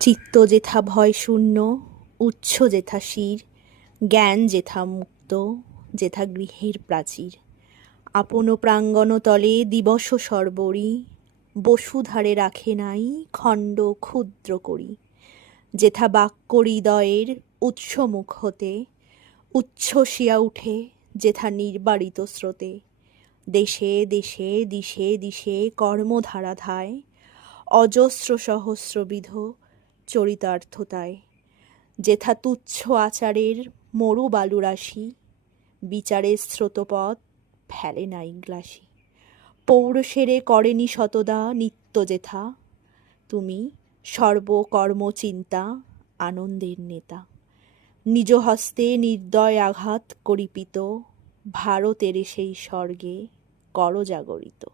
চিত্ত যেথা ভয় শূন্য, উচ্ছ যেথা শির, জ্ঞান যেথা মুক্ত, যেথা গৃহের প্রাচীর। আপন প্রাঙ্গণ তলে দিবস সর্বরি, বসুধারে রাখে নাই খণ্ড ক্ষুদ্র করি। যেথা বাক্য হৃদয়ের উৎস মুখ হতে উচ্ছ্বসিয়া উঠে, যেথা নির্বারিত স্রোতে। দেশে দেশে দিশে দিশে কর্মধারা ধায়, অজস্র সহস্রবিধ চরিতার্থতায়। যেথা তুচ্ছ আচারের মরু বালুরাশি, বিচারের স্রোতপথ ফেলে নাই গ্লাসি। পৌরুষেরে করেনি শতদা নিত্য যেথা, তুমি সর্বকর্মচিন্তা আনন্দের নেতা। নিজ হস্তে নির্দয় আঘাত করিপিত, ভারতের সেই স্বর্গে করজাগরিত।